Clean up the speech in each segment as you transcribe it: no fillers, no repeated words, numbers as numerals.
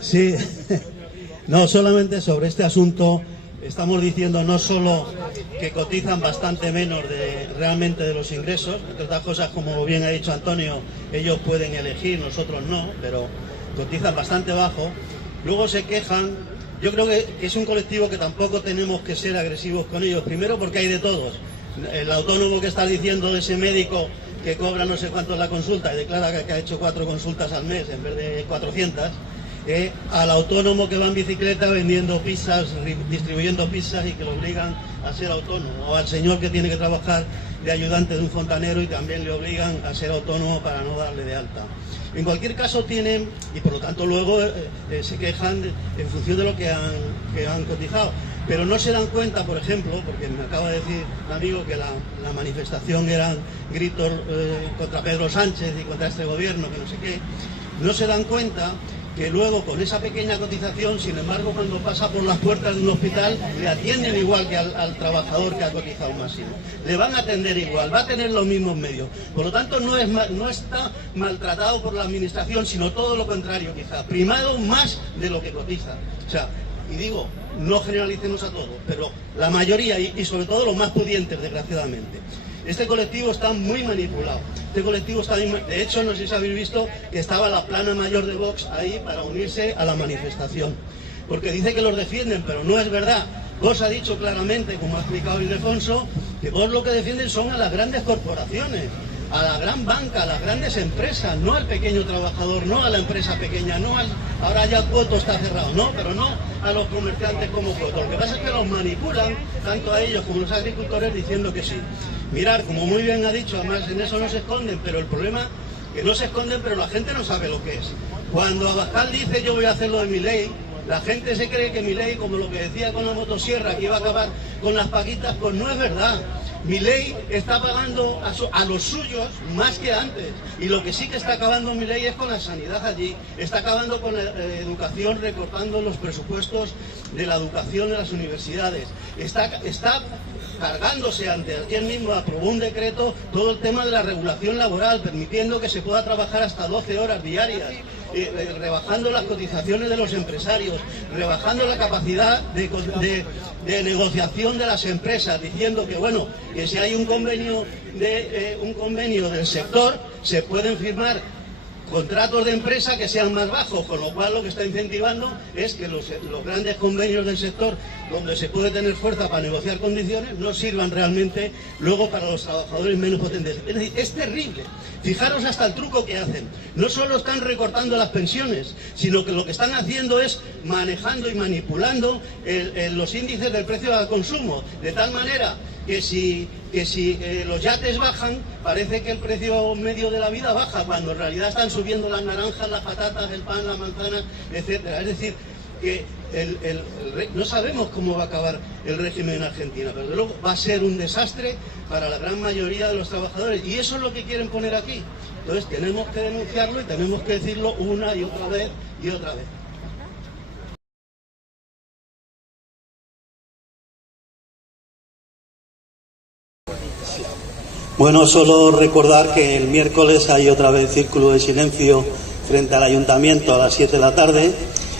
Sí, no, solamente sobre este asunto estamos diciendo no solo que cotizan bastante menos realmente de los ingresos, entre otras cosas, como bien ha dicho Antonio, ellos pueden elegir, nosotros no, pero cotizan bastante bajo. Luego se quejan. Yo creo que es un colectivo que tampoco tenemos que ser agresivos con ellos, primero porque hay de todos. El autónomo que está diciendo de ese médico que cobra no sé cuánto en la consulta y declara que ha hecho 4 consultas al mes en vez de 400, al autónomo que va en bicicleta vendiendo pizzas, distribuyendo pizzas y que lo obligan a ser autónomo, o al señor que tiene que trabajar de ayudante de un fontanero y también le obligan a ser autónomo para no darle de alta. En cualquier caso tienen, y por lo tanto luego se quejan en función de lo que han cotizado, pero no se dan cuenta, por ejemplo, porque me acaba de decir un amigo que la manifestación eran gritos contra Pedro Sánchez y contra este gobierno, que no sé qué, no se dan cuenta que luego con esa pequeña cotización, sin embargo, cuando pasa por las puertas de un hospital, le atienden igual que al trabajador que ha cotizado máximo. Le van a atender igual, va a tener los mismos medios. Por lo tanto, no está maltratado por la administración, sino todo lo contrario, quizá, primado más de lo que cotiza. O sea, y digo, no generalicemos a todos, pero la mayoría y sobre todo los más pudientes, desgraciadamente. Este colectivo está muy manipulado. Este colectivo está, de hecho, no sé si habéis visto que estaba la plana mayor de Vox ahí para unirse a la manifestación. Porque dice que los defienden, pero no es verdad. Vox ha dicho claramente, como ha explicado Ildefonso, que Vox lo que defienden son a las grandes corporaciones, a la gran banca, a las grandes empresas, no al pequeño trabajador, no a la empresa pequeña, no al... Ahora ya Cuoto está cerrado, no, pero no a los comerciantes como Cuoto. Lo que pasa es que los manipulan, tanto a ellos como a los agricultores, diciendo que sí. Mirar, como muy bien ha dicho, además en eso no se esconden, pero el problema que no se esconden, pero la gente no sabe lo que es. Cuando Abascal dice yo voy a hacer lo de mi ley, la gente se cree que mi ley, como lo que decía con la motosierra, que iba a acabar con las paquitas, pues no es verdad. Mi ley está pagando a los suyos más que antes. Y lo que sí que está acabando mi ley es con la sanidad allí. Está acabando con la educación, recortando los presupuestos de la educación en las universidades. Está cargándose ayer mismo, aprobó un decreto, todo el tema de la regulación laboral, permitiendo que se pueda trabajar hasta 12 horas diarias. Rebajando las cotizaciones de los empresarios, rebajando la capacidad de negociación de las empresas, diciendo que bueno, que si hay un convenio del sector, se pueden firmar contratos de empresa que sean más bajos, con lo cual lo que está incentivando es que los grandes convenios del sector, donde se puede tener fuerza para negociar condiciones, no sirvan realmente luego para los trabajadores menos potentes. Es decir, es terrible. Fijaros hasta el truco que hacen. No solo están recortando las pensiones, sino que lo que están haciendo es manejando y manipulando los índices del precio al consumo, de tal manera que si los yates bajan, parece que el precio medio de la vida baja, cuando en realidad están subiendo las naranjas, las patatas, el pan, la manzana, etcétera. Es decir, que no sabemos cómo va a acabar el régimen en Argentina, pero desde luego va a ser un desastre para la gran mayoría de los trabajadores, y eso es lo que quieren poner aquí. Entonces tenemos que denunciarlo y tenemos que decirlo una y otra vez y otra vez. Bueno, solo recordar que el miércoles hay otra vez círculo de silencio frente al ayuntamiento a las 7 de la tarde.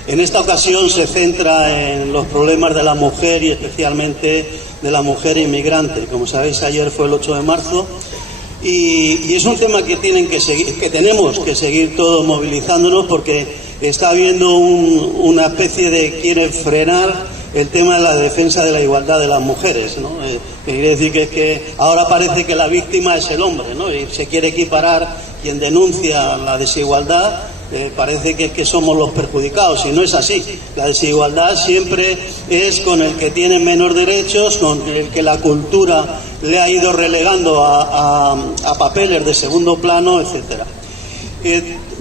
En esta ocasión se centra en los problemas de la mujer y especialmente de la mujer inmigrante. Como sabéis, ayer fue el 8 de marzo y es un tema que tenemos que seguir todos movilizándonos, porque está habiendo una especie de quiere frenar el tema de la defensa de la igualdad de las mujeres, ¿no? Quiere decir que ahora parece que la víctima es el hombre, ¿no? Y se quiere equiparar quien denuncia la desigualdad, parece que somos los perjudicados, y no es así. La desigualdad siempre es con el que tiene menos derechos, con el que la cultura le ha ido relegando a papeles de segundo plano, etcétera.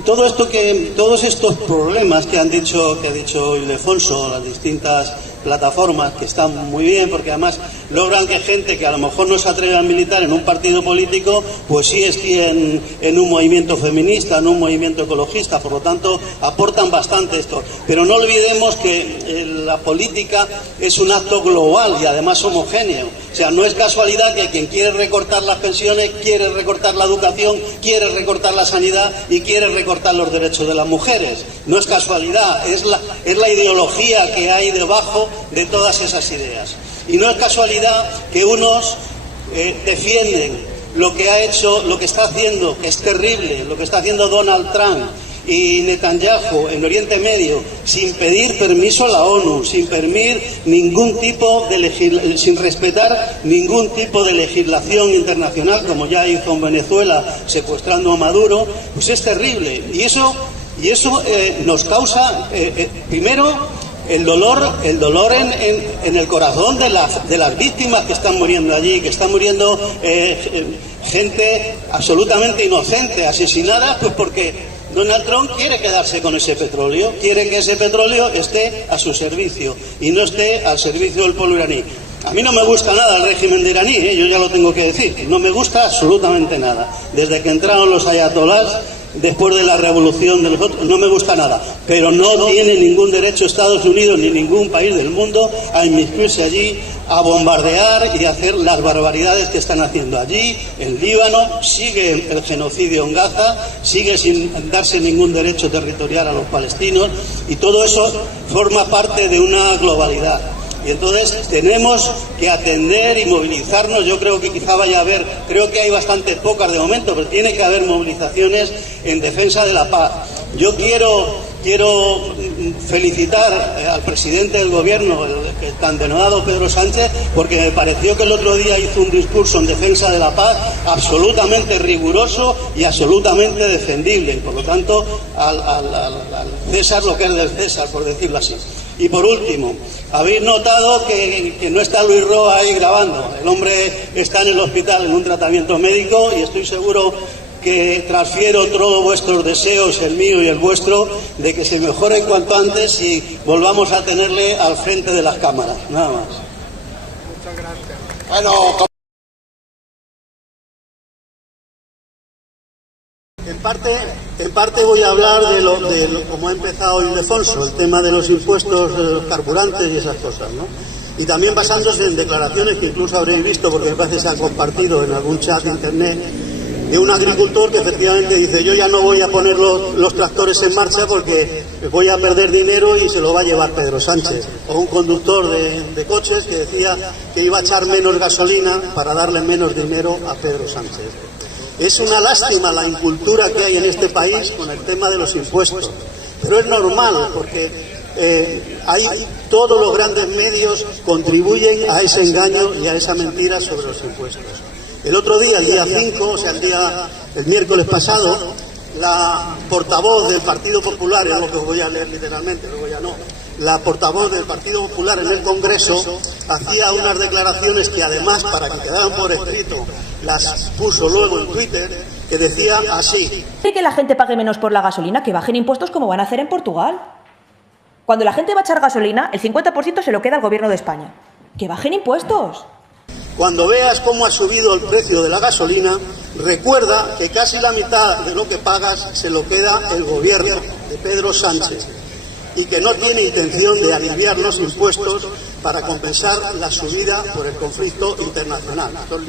Todos estos problemas que ha dicho Ildefonso, las distintas plataformas, que están muy bien, porque además logran que gente que a lo mejor no se atreve a militar en un partido político, pues sí esté en un movimiento feminista, en un movimiento ecologista. Por lo tanto, aportan bastante esto. Pero no olvidemos que la política es un acto global y además homogéneo. O sea, no es casualidad que quien quiere recortar las pensiones, quiere recortar la educación, quiere recortar la sanidad y quiere recortar los derechos de las mujeres. No es casualidad, es la ideología que hay debajo de todas esas ideas. Y no es casualidad que unos defienden lo que ha hecho, lo que está haciendo, que es terrible, lo que está haciendo Donald Trump y Netanyahu en Oriente Medio, sin pedir permiso a la ONU, sin respetar ningún tipo de legislación internacional, como ya hizo en Venezuela secuestrando a Maduro, pues es terrible. Y eso nos causa, primero, el dolor en el corazón de las víctimas que están muriendo allí, que están muriendo gente absolutamente inocente, asesinada, pues porque Donald Trump quiere quedarse con ese petróleo, quiere que ese petróleo esté a su servicio y no esté al servicio del pueblo iraní. A mí no me gusta nada el régimen de iraní, yo ya lo tengo que decir, no me gusta absolutamente nada. Desde que entraron los ayatolás, después de la revolución de los otros, no me gusta nada, pero no tiene ningún derecho Estados Unidos ni ningún país del mundo a inmiscuirse allí, a bombardear y a hacer las barbaridades que están haciendo allí. En Líbano sigue el genocidio en Gaza, sigue sin darse ningún derecho territorial a los palestinos, y todo eso forma parte de una globalidad. Y entonces tenemos que atender y movilizarnos. Yo creo que quizá vaya a haber, creo que hay bastante pocas de momento, pero tiene que haber movilizaciones en defensa de la paz. Yo quiero felicitar al presidente del gobierno, el tan denodado Pedro Sánchez, porque me pareció que el otro día hizo un discurso en defensa de la paz absolutamente riguroso y absolutamente defendible. Y por lo tanto, al César lo que es del César, por decirlo así. Y por último, habéis notado que no está Luis Roa ahí grabando. El hombre está en el hospital en un tratamiento médico y estoy seguro que transfiero todos vuestros deseos, el mío y el vuestro, de que se mejore cuanto antes y volvamos a tenerle al frente de las cámaras. Nada más. Muchas gracias. Bueno, en parte voy a hablar de lo como ha empezado Ildefonso, el tema de los impuestos de los carburantes y esas cosas, ¿no? Y también basándose en declaraciones que incluso habréis visto, porque me parece que se han compartido en algún chat de internet, de un agricultor que efectivamente dice: yo ya no voy a poner los tractores en marcha porque voy a perder dinero y se lo va a llevar Pedro Sánchez. O un conductor de coches que decía que iba a echar menos gasolina para darle menos dinero a Pedro Sánchez. Es una lástima la incultura que hay en este país con el tema de los impuestos, pero es normal porque todos los grandes medios contribuyen a ese engaño y a esa mentira sobre los impuestos. El otro día, el día 5, o sea, el miércoles pasado, la portavoz del Partido Popular, es lo que os voy a leer literalmente, luego ya no, la portavoz del Partido Popular en el Congreso hacía unas declaraciones que además, para que quedaran por escrito, las puso luego en Twitter, que decía así: ¿Quiere que la gente pague menos por la gasolina? Que bajen impuestos como van a hacer en Portugal. Cuando la gente va a echar gasolina, el 50% se lo queda al gobierno de España. ¡Que bajen impuestos! Cuando veas cómo ha subido el precio de la gasolina, recuerda que casi la mitad de lo que pagas se lo queda el gobierno de Pedro Sánchez y que no tiene intención de aliviar los impuestos para compensar la subida por el conflicto internacional. Esto es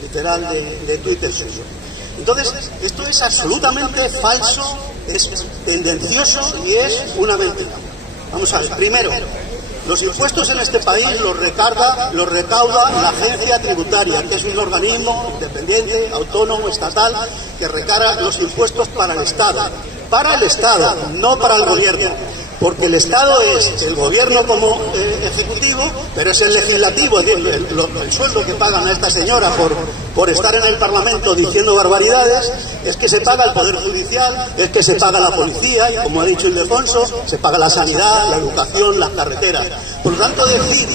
literal de Twitter suyo. Entonces, esto es absolutamente falso, es tendencioso y es una mentira. Vamos a ver, primero, los impuestos en este país los recauda la agencia tributaria, que es un organismo independiente, autónomo, estatal, que recarga los impuestos para el Estado, no para el gobierno, porque el Estado es el gobierno como ejecutivo, pero es el legislativo, es decir, el sueldo que pagan a esta señora por estar en el Parlamento diciendo barbaridades, es que se paga el Poder Judicial, es que se paga la policía, y como ha dicho Ildefonso, se paga la sanidad, la educación, las carreteras. Por lo tanto, decir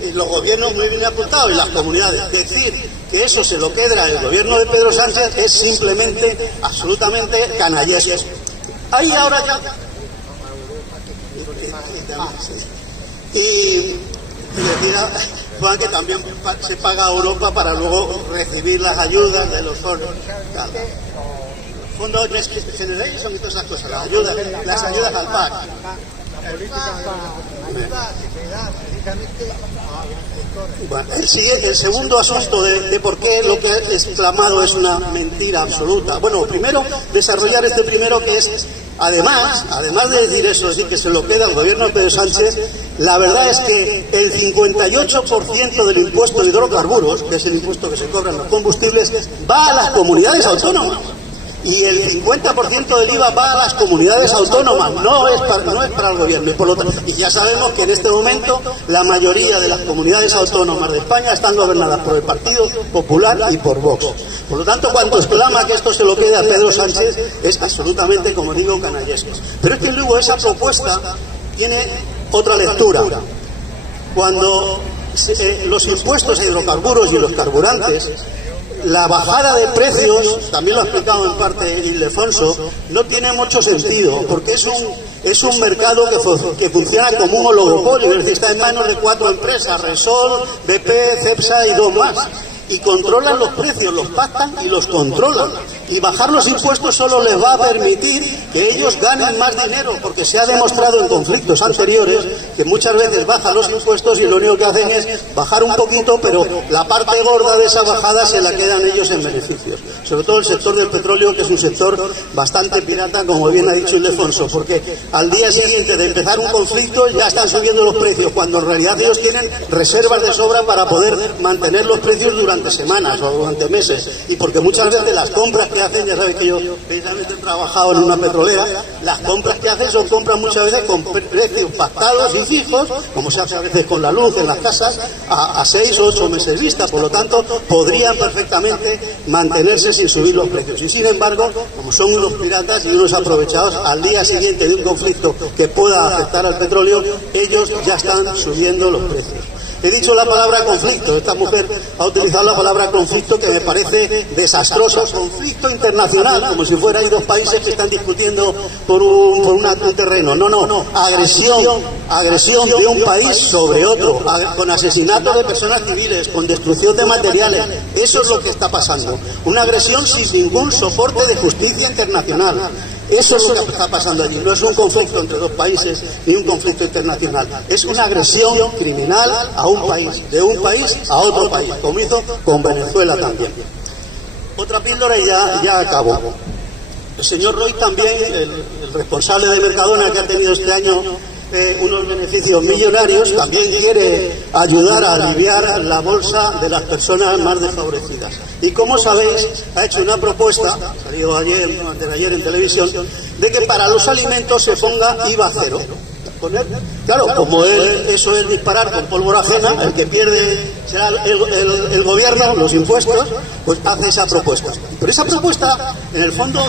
que los gobiernos muy bien apuntados y las comunidades, decir que eso se lo queda el gobierno de Pedro Sánchez es simplemente, absolutamente canallesco. Ahí ahora ya... Y decía Juan que también se paga a Europa para luego recibir las ayudas de los fondos. Claro. Fondos Next Generation y todas esas cosas, las ayudas al PAC. Bueno, el segundo asunto de por qué lo que he exclamado es una mentira absoluta. Bueno, primero, desarrollar este primero que es, además de decir eso, es decir, que se lo queda al gobierno de Pedro Sánchez, la verdad es que el 58% del impuesto de hidrocarburos, que es el impuesto que se cobra en los combustibles, va a las comunidades autónomas. Y el 50% del IVA va a las comunidades autónomas, no es para el gobierno. Y ya sabemos que en este momento la mayoría de las comunidades autónomas de España están gobernadas por el Partido Popular y por Vox. Por lo tanto, cuando exclama que esto se lo quede a Pedro Sánchez, es absolutamente, como digo, canallesco. Pero es que luego esa propuesta tiene otra lectura. Cuando los impuestos a hidrocarburos y los carburantes, la bajada de precios, también lo ha explicado en parte Ildefonso, no tiene mucho sentido, porque es un mercado que funciona como un oligopolio, es decir, está en manos de 4 empresas, Repsol, BP, Cepsa y 2 más, y controlan los precios, los pactan y los controlan. Y bajar los impuestos solo les va a permitir que ellos ganen más dinero, porque se ha demostrado en conflictos anteriores que muchas veces bajan los impuestos y lo único que hacen es bajar un poquito, pero la parte gorda de esa bajada se la quedan ellos en beneficios. Sobre todo el sector del petróleo, que es un sector bastante pirata, como bien ha dicho Ildefonso, porque al día siguiente de empezar un conflicto ya están subiendo los precios, cuando en realidad ellos tienen reservas de sobra para poder mantener los precios durante semanas o durante meses, y porque muchas veces las compras que hacen, ya sabéis que yo precisamente he trabajado en una petrolera, las compras que hacen son compras muchas veces con precios pactados y fijos, como se hace a veces con la luz en las casas, a 6 o 8 meses vista. Por lo tanto, podrían perfectamente mantenerse sin subir los precios. Y sin embargo, como son unos piratas y unos aprovechados, al día siguiente de un conflicto que pueda afectar al petróleo, ellos ya están subiendo los precios. He dicho la palabra conflicto, esta mujer ha utilizado la palabra conflicto, que me parece desastrosa. Conflicto internacional, como si fuera hay dos países que están discutiendo por un terreno. No, agresión de un país sobre otro, con asesinato de personas civiles, con destrucción de materiales. Eso es lo que está pasando. Una agresión sin ningún soporte de justicia internacional. Eso es lo que está pasando allí. No es un conflicto entre dos países ni un conflicto internacional. Es una agresión criminal a un país, de un país a otro país, como hizo con Venezuela también. Otra píldora y ya acabo. El señor Roy también, el responsable de Mercadona, que ha tenido este año unos beneficios millonarios, también quiere ayudar a aliviar la bolsa de las personas más desfavorecidas. Y como sabéis, ha hecho una propuesta, salió ayer en televisión, de que para los alimentos se ponga IVA cero. Claro, como eso es disparar con pólvora ajena, el que pierde será el gobierno, los impuestos, pues hace esa propuesta. Pero esa propuesta, en el fondo,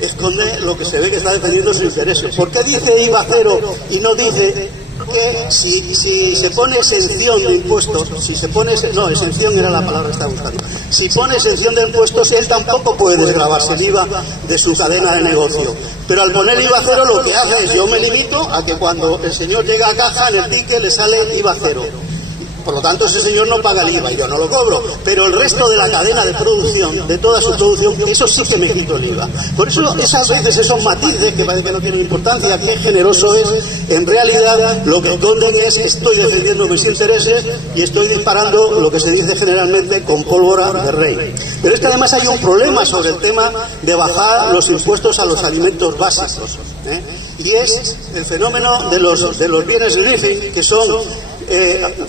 esconde lo que se ve que está defendiendo sus intereses. ¿Por qué dice IVA cero y no dice que si se pone exención de impuestos, exención era la palabra que estaba buscando, si pone exención de impuestos, él tampoco puede desgravarse el IVA de su cadena de negocio? Pero al poner IVA cero lo que hace es, yo me limito a que cuando el señor llega a caja, en el ticket le sale IVA cero. Por lo tanto, ese señor no paga el IVA y yo no lo cobro. Pero el resto de la cadena de producción, de toda su producción, eso sí que me quito el IVA. Por eso, esas veces, esos matices que parece que no tienen importancia, qué generoso es, en realidad lo que esconden es: estoy defendiendo mis intereses y estoy disparando lo que se dice generalmente con pólvora de rey. Pero es que además hay un problema sobre el tema de bajar los impuestos a los alimentos básicos, y es el fenómeno de los bienes living, que son...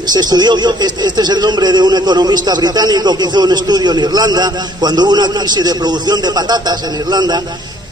se estudió, este es el nombre de un economista británico que hizo un estudio en Irlanda cuando hubo una crisis de producción de patatas en Irlanda,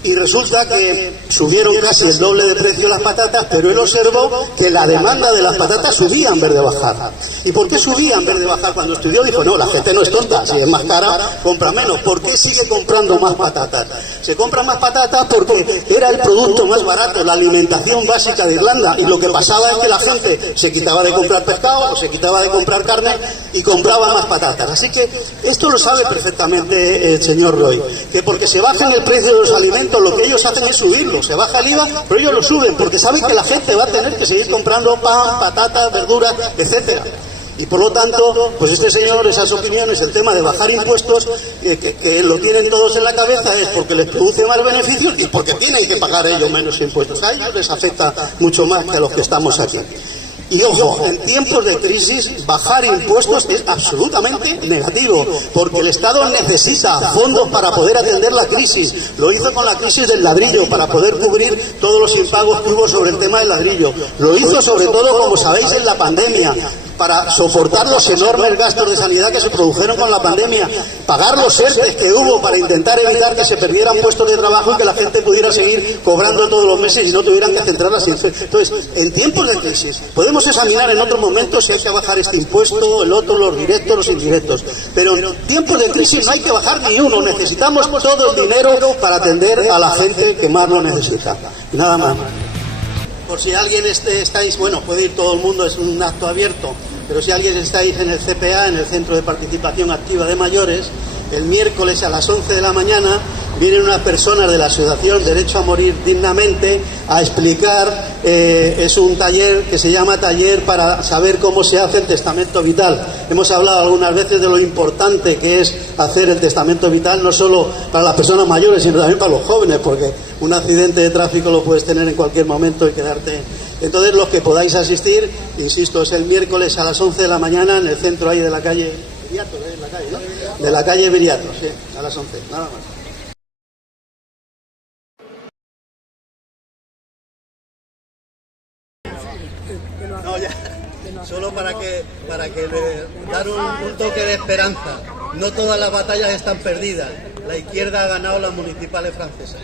y resulta que subieron casi el doble de precio las patatas, pero él observó que la demanda de las patatas subía en vez de bajar. ¿Y por qué subía en vez de bajar? Cuando estudió dijo, no, la gente no es tonta, si es más cara, compra menos. ¿Por qué sigue comprando más patatas? Se compran más patatas porque era el producto más barato, la alimentación básica de Irlanda, y lo que pasaba es que la gente se quitaba de comprar pescado o se quitaba de comprar carne y compraba más patatas. Así que esto lo sabe perfectamente el señor Roy, que porque se bajen el precio de los alimentos alimentos lo que ellos hacen es subirlo. Se baja el IVA, pero ellos lo suben porque saben que la gente va a tener que seguir comprando pan, patatas, verduras, etcétera. Y por lo tanto, pues este señor, esas opiniones, el tema de bajar impuestos, que lo tienen todos en la cabeza, es porque les produce más beneficios y porque tienen que pagar ellos menos impuestos. A ellos les afecta mucho más que a los que estamos aquí. Y ojo, en tiempos de crisis, bajar impuestos es absolutamente negativo, porque el Estado necesita fondos para poder atender la crisis. Lo hizo con la crisis del ladrillo, para poder cubrir todos los impagos que hubo sobre el tema del ladrillo. Lo hizo sobre todo, como sabéis, en la pandemia, para soportar los enormes gastos de sanidad que se produjeron con la pandemia, pagar los ERTE que hubo para intentar evitar que se perdieran puestos de trabajo y que la gente pudiera seguir cobrando todos los meses y no tuvieran que centrar las inversiones. Entonces, en tiempos de crisis, podemos examinar en otro momento si hay que bajar este impuesto, el otro, los directos, los indirectos. Pero en tiempos de crisis no hay que bajar ni uno, necesitamos todo el dinero para atender a la gente que más lo necesita. Nada más. Por si alguien estáis, bueno, puede ir todo el mundo, es un acto abierto, pero si alguien estáis en el CPA, en el Centro de Participación Activa de Mayores, el miércoles a las 11 de la mañana vienen unas personas de la Asociación Derecho a Morir Dignamente a explicar, es un taller que se llama Taller para saber cómo se hace el testamento vital. Hemos hablado algunas veces de lo importante que es hacer el testamento vital, no solo para las personas mayores, sino también para los jóvenes, porque un accidente de tráfico lo puedes tener en cualquier momento y quedarte. Entonces, los que podáis asistir, insisto, es el miércoles a las 11 de la mañana en el centro ahí de la calle Viriatos, la calle, ¿no? De la calle Viriatos, sí, a las 11, nada más. No, ya, solo para que dar un toque de esperanza. No todas las batallas están perdidas. La izquierda ha ganado las municipales francesas.